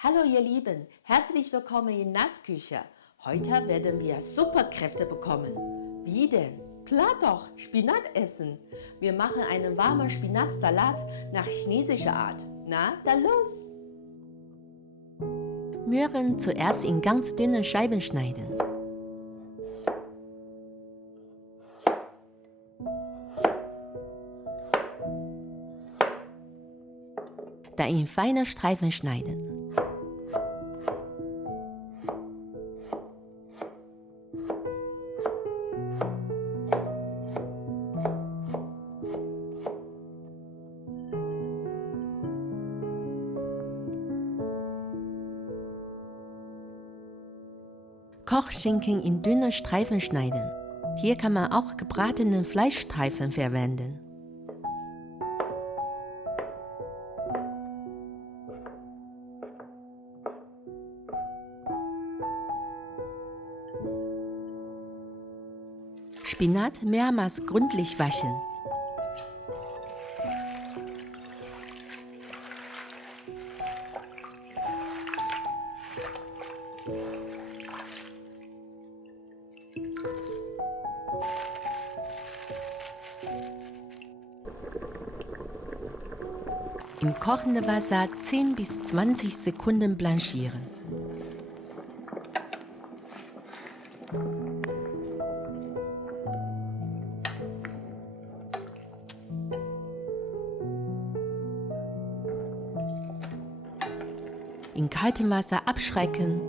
Hallo ihr Lieben, herzlich willkommen in Nassküche. Heute werden wir Superkräfte bekommen. Wie denn? Klar doch, Spinat essen. Wir machen einen warmen Spinatsalat nach chinesischer Art. Na, dann los! Möhren zuerst in ganz dünnen Scheiben schneiden. Dann in feine Streifen schneiden. Kochschinken in dünne Streifen schneiden. Hier kann man auch gebratenen Fleischstreifen verwenden. Spinat mehrmals gründlich waschen. Im kochenden Wasser 10 bis 20 Sekunden blanchieren. In kaltem Wasser abschrecken.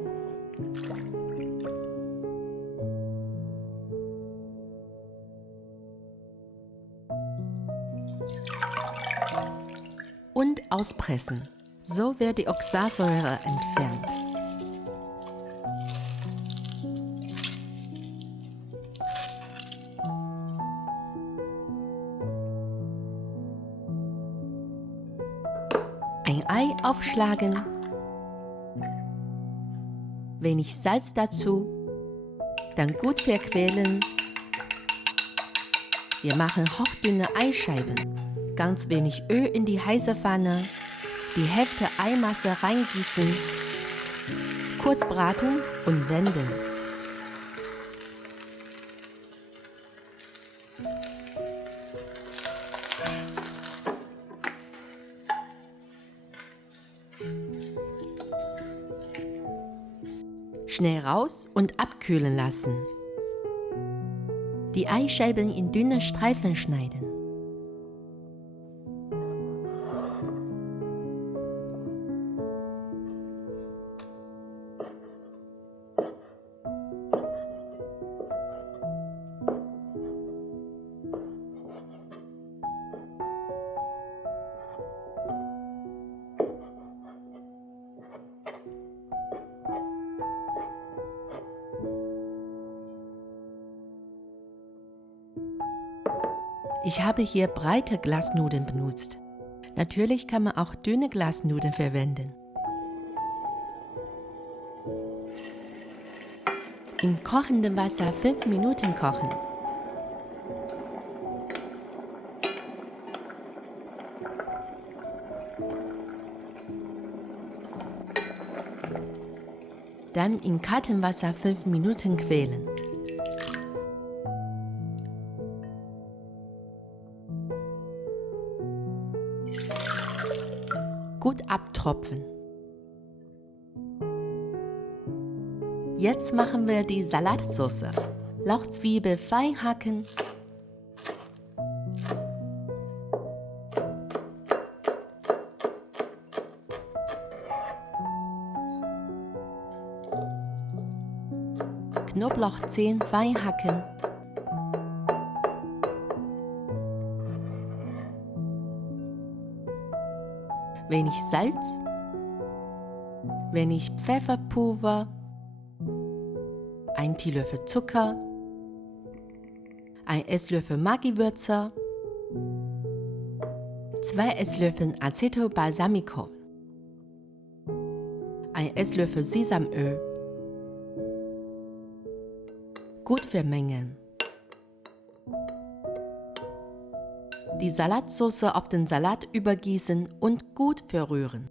Und auspressen. So wird die Oxalsäure entfernt. Ein Ei aufschlagen. Wenig Salz dazu. Dann gut verquirlen. Wir machen hochdünne Eischeiben. Ganz wenig Öl in die heiße Pfanne, die Hälfte Eimasse reingießen, kurz braten und wenden. Schnell raus und abkühlen lassen. Die Eischeiben in dünne Streifen schneiden. Ich habe hier breite Glasnudeln benutzt. Natürlich kann man auch dünne Glasnudeln verwenden. Im kochenden Wasser 5 Minuten kochen. Dann in kaltem Wasser 5 Minuten quälen. Gut abtropfen. Jetzt machen wir die Salatsauce. Lauchzwiebel fein hacken. Knoblauchzehen fein hacken. Wenig Salz, wenig Pfefferpulver, 1 Teelöffel Zucker, 1 Esslöffel Maggi-Würzer, 2 Esslöffel Aceto-Balsamico, 1 Esslöffel Sesamöl. Gut vermengen. Die Salatsauce auf den Salat übergießen und gut verrühren.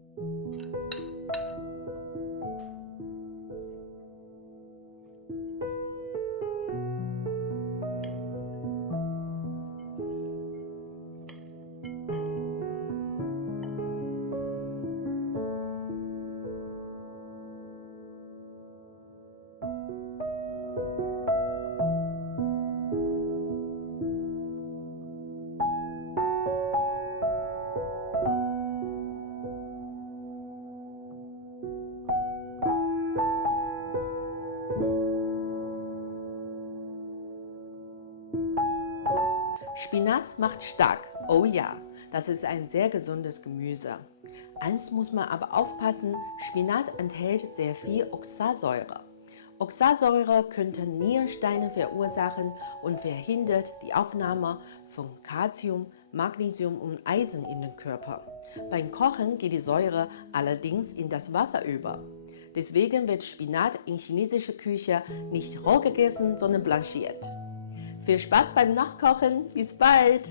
Spinat macht stark. Oh ja, das ist ein sehr gesundes Gemüse. Eins muss man aber aufpassen, Spinat enthält sehr viel Oxalsäure. Oxalsäure könnte Nierensteine verursachen und verhindert die Aufnahme von Calcium, Magnesium und Eisen in den Körper. Beim Kochen geht die Säure allerdings in das Wasser über. Deswegen wird Spinat in chinesischer Küche nicht roh gegessen, sondern blanchiert. Viel Spaß beim Nachkochen, bis bald!